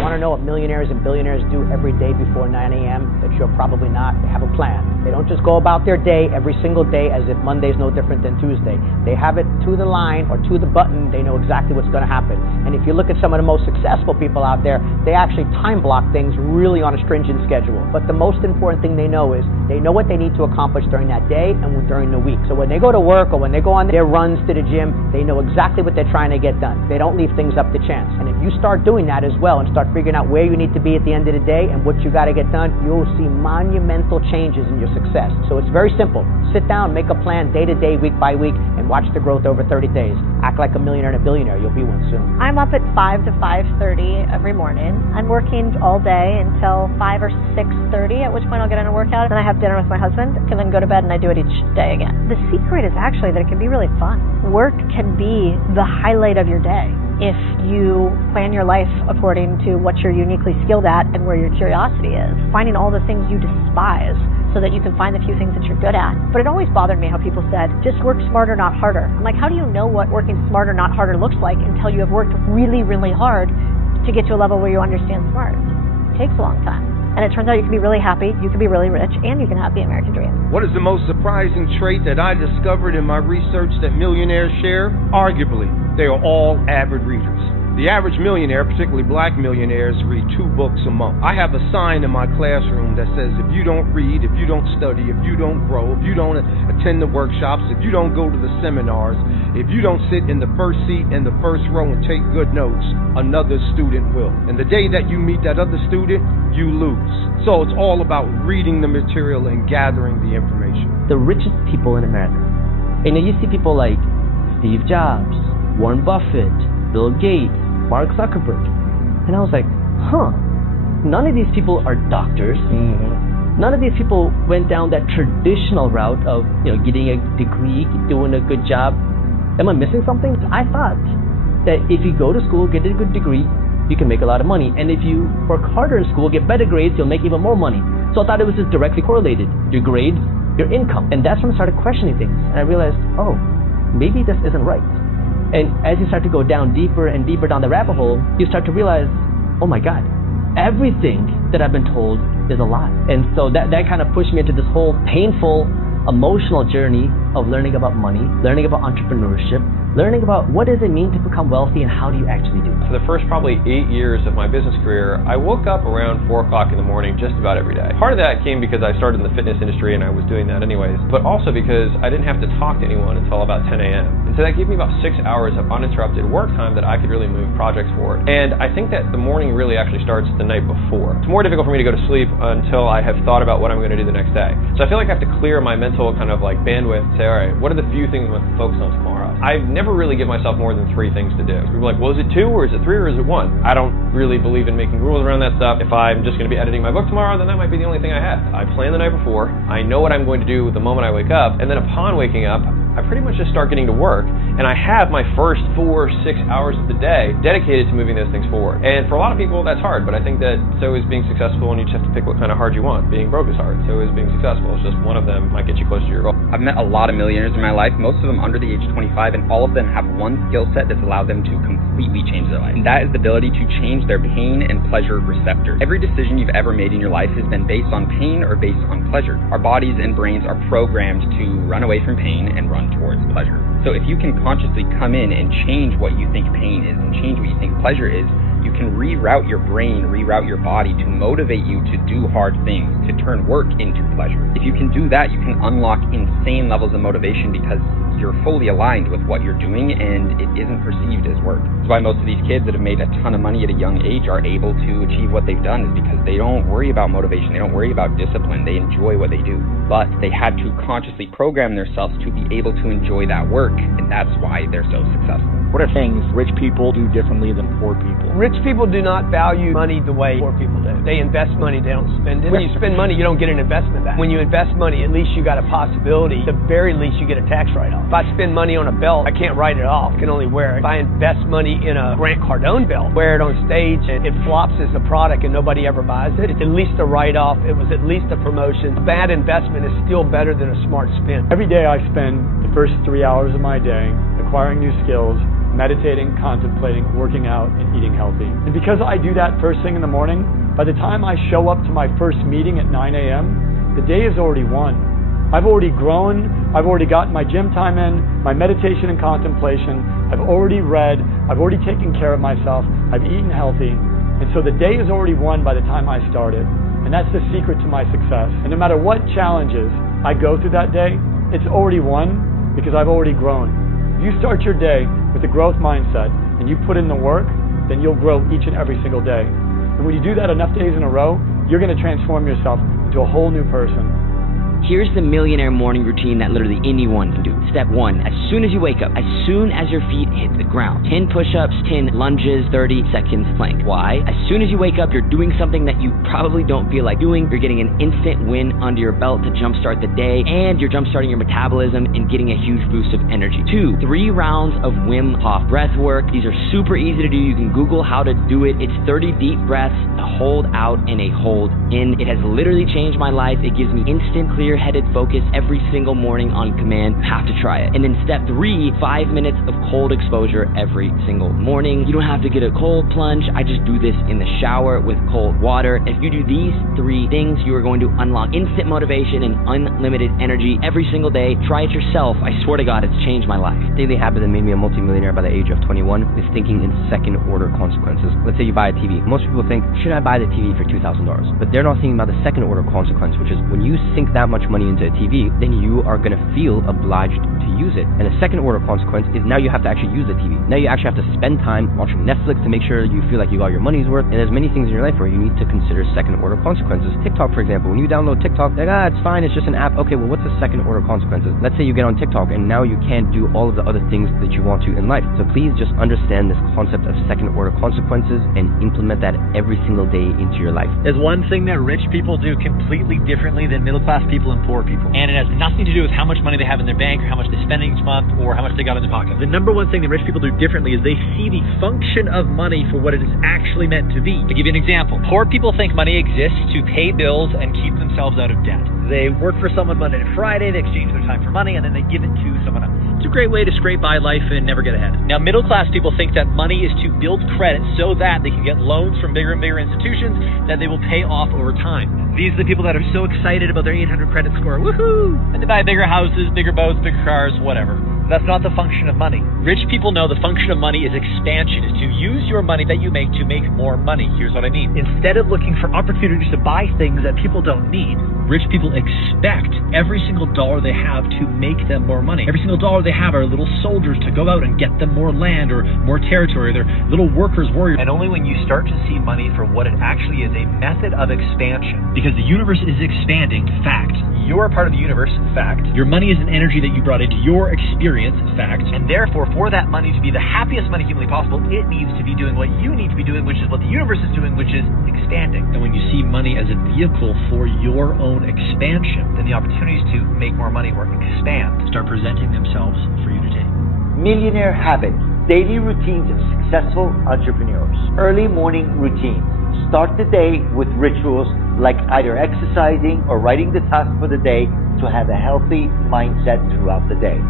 Want to know what millionaires and billionaires do every day before 9 a.m.? That you're probably not. They have a plan. They don't just go about their day every single day as if Monday's no different than Tuesday. They have it to the line or to the button. They know exactly what's going to happen. And if you look at some of the most successful people out there, they actually time block things really on a stringent schedule. But the most important thing they know is they know what they need to accomplish during that day and during the week. So when they go to work or when they go on their runs to the gym, they know exactly what they're trying to get done. They don't leave things up to chance. And if you start doing that as well and start figuring out where you need to be at the end of the day and what you got to get done, you'll see monumental changes in your success. So it's very simple. Sit down, make a plan day to day, week by week, and watch the growth over 30 days. Act like a millionaire and a billionaire. You'll be one soon. I'm up at 5 to 5:30 every morning. I'm working all day until 5 or 6:30, at which point I'll get in a workout. Then I have dinner with my husband, and then go to bed, and I do it each day again. The secret is actually that it can be really fun. Work can be the highlight of your day if you plan your life according to what you're uniquely skilled at and where your curiosity is. Finding all the things you despise so that you can find the few things that you're good at. But it always bothered me how people said, just work smarter, not harder. I'm like, how do you know what working smarter, not harder looks like until you have worked really, really hard to get to a level where you understand smart? It takes a long time. And it turns out you can be really happy, you can be really rich, and you can have the American dream. What is the most surprising trait that I discovered in my research that millionaires share? Arguably, they are all avid readers. The average millionaire, particularly black millionaires, read 2 books a month. I have a sign in my classroom that says if you don't read, if you don't study, if you don't grow, if you don't attend the workshops, if you don't go to the seminars, if you don't sit in the first seat in the first row and take good notes, another student will. And the day that you meet that other student, you lose. So it's all about reading the material and gathering the information. The richest people in America. And you see people like Steve Jobs, Warren Buffett, Bill Gates, Mark Zuckerberg. And I was like, none of these people are doctors. None of these people went down that traditional route of, getting a degree, doing a good job. Am I missing something? I thought that if you go to school, get a good degree, you can make a lot of money. And if you work harder in school, get better grades, you'll make even more money. So I thought it was just directly correlated. Your grades, your income. And that's when I started questioning things. And I realized, maybe this isn't right. And as you start to go down deeper and deeper down the rabbit hole, you start to realize, oh my God, everything that I've been told is a lie. And so that kind of pushed me into this whole painful, emotional journey of learning about money, learning about entrepreneurship, learning about what does it mean to become wealthy and how do you actually do it. For the first probably 8 years of my business career, I woke up around 4 o'clock in the morning just about every day. Part of that came because I started in the fitness industry and I was doing that anyways, but also because I didn't have to talk to anyone until about 10 a.m. And so that gave me about 6 hours of uninterrupted work time that I could really move projects forward. And I think that the morning really actually starts the night before. It's more difficult for me to go to sleep until I have thought about what I'm going to do the next day. So I feel like I have to clear my mental kind of like bandwidth and say, all right, what are the few things I'm going to focus on tomorrow? I've never really given myself more than 3 things to do. People are like, well, is it 2 or is it 3 or is it 1? I don't really believe in making rules around that stuff. If I'm just going to be editing my book tomorrow, then that might be the only thing I have. I plan the night before. I know what I'm going to do the moment I wake up. And then upon waking up, I pretty much just start getting to work. And I have my first 4 or 6 hours of the day dedicated to moving those things forward. And for a lot of people, that's hard. But I think that so is being successful, and you just have to pick what kind of hard you want. Being broke is hard. So is being successful. It's just one of them might get you close to your goal. I've met a lot of millionaires in my life, most of them under the age of 25, and all of them have one skill set that's allowed them to completely change their life. And that is the ability to change their pain and pleasure receptors. Every decision you've ever made in your life has been based on pain or based on pleasure. Our bodies and brains are programmed to run away from pain and run towards pleasure. So if you can consciously come in and change what you think pain is and change what you think pleasure is, you can reroute your brain, reroute your body to motivate you to do hard things, to turn work into pleasure. If you can do that, you can unlock insane levels of motivation because you're fully aligned with what you're doing and it isn't perceived as work. That's why most of these kids that have made a ton of money at a young age are able to achieve what they've done, is because they don't worry about motivation, they don't worry about discipline, they enjoy what they do. But they had to consciously program themselves to be able to enjoy that work, and that's why they're so successful. What are things rich people do differently than poor people? Rich people do not value money the way poor people do. They invest money, they don't spend it. When you spend money, you don't get an investment back. When you invest money, at least you got a possibility. At the very least, you get a tax write-off. If I spend money on a belt, I can't write it off. I can only wear it. If I invest money in a Grant Cardone belt, wear it on stage, and it flops as a product and nobody ever buys it, it's at least a write-off. It was at least a promotion. A bad investment is still better than a smart spend. Every day I spend the first 3 hours of my day acquiring new skills, meditating, contemplating, working out, and eating healthy. And because I do that first thing in the morning, by the time I show up to my first meeting at 9 a.m., the day is already won. I've already grown, I've already gotten my gym time in, my meditation and contemplation, I've already read, I've already taken care of myself, I've eaten healthy, and so the day is already won by the time I start it. And that's the secret to my success. And no matter what challenges I go through that day, it's already won because I've already grown. If you start your day with a growth mindset and you put in the work, then you'll grow each and every single day. And when you do that enough days in a row, you're going to transform yourself into a whole new person. Here's the millionaire morning routine that literally anyone can do. Step 1, as soon as you wake up, as soon as your feet hit the ground, 10 push-ups, 10 lunges, 30 seconds plank. Why? As soon as you wake up, you're doing something that you probably don't feel like doing. You're getting an instant win under your belt to jumpstart the day, and you're jumpstarting your metabolism and getting a huge boost of energy. 2, 3 rounds of Wim Hof breath work. These are super easy to do. You can Google how to do it. It's 30 deep breaths, a hold out and a hold in. It has literally changed my life. It gives me instant clear-headed focus every single morning on command. You have to try it. And then step 3, 5 minutes of cold exposure every single morning. You don't have to get a cold plunge. I just do this in the shower with cold water. If you do these 3 things, you are going to unlock instant motivation and unlimited energy every single day. Try it yourself. I swear to God, it's changed my life. Daily habit that made me a multimillionaire by the age of 21 is thinking in second order consequences. Let's say you buy a TV. Most people think, should I buy the TV for $2,000? But they're not thinking about the second order consequence, which is when you sink that much money into a TV, then you are going to feel obliged to use it. And the second order consequence is now you have to actually use the TV. Now you actually have to spend time watching Netflix to make sure you feel like you got your money's worth. And there's many things in your life where you need to consider second order consequences. TikTok, for example, when you download TikTok, like, it's fine, it's just an app. Okay, well, what's the second order consequences? Let's say you get on TikTok and now you can't do all of the other things that you want to in life. So please just understand this concept of second order consequences and implement that every single day into your life. There's one thing that rich people do completely differently than middle class people and poor people. And it has nothing to do with how much money they have in their bank or how much they spend each month or how much they got in their pocket. The number one thing that rich people do differently is they see the function of money for what it is actually meant to be. To give you an example, poor people think money exists to pay bills and keep themselves out of debt. They work for someone Monday to Friday, they exchange their time for money, and then they give it to someone else. It's a great way to scrape by life and never get ahead. Now, middle class people think that money is to build credit so that they can get loans from bigger and bigger institutions that they will pay off over time. These are the people that are so excited about their 800 credit score. Woohoo! And they buy bigger houses, bigger boats, bigger cars, whatever. That's not the function of money. Rich people know the function of money is expansion, is to use your money that you make to make more money. Here's what I mean. Instead of looking for opportunities to buy things that people don't need, rich people expect every single dollar they have to make them more money. Every single dollar they have are little soldiers to go out and get them more land or more territory. They're little workers, warriors. And only when you start to see money for what it actually is, a method of expansion, because the universe is expanding, fact. You're a part of the universe, fact. Your money is an energy that you brought into your experience, fact. And therefore, for that money to be the happiest money humanly possible, it needs to be doing what you need to be doing, which is what the universe is doing, which is expanding. And when you see money as a vehicle for your own expansion, then the opportunities to make more money or expand start presenting themselves for you to take. Millionaire habits, daily routines of successful entrepreneurs. Early morning routines. Start the day with rituals like either exercising or writing the task for the day to have a healthy mindset throughout the day.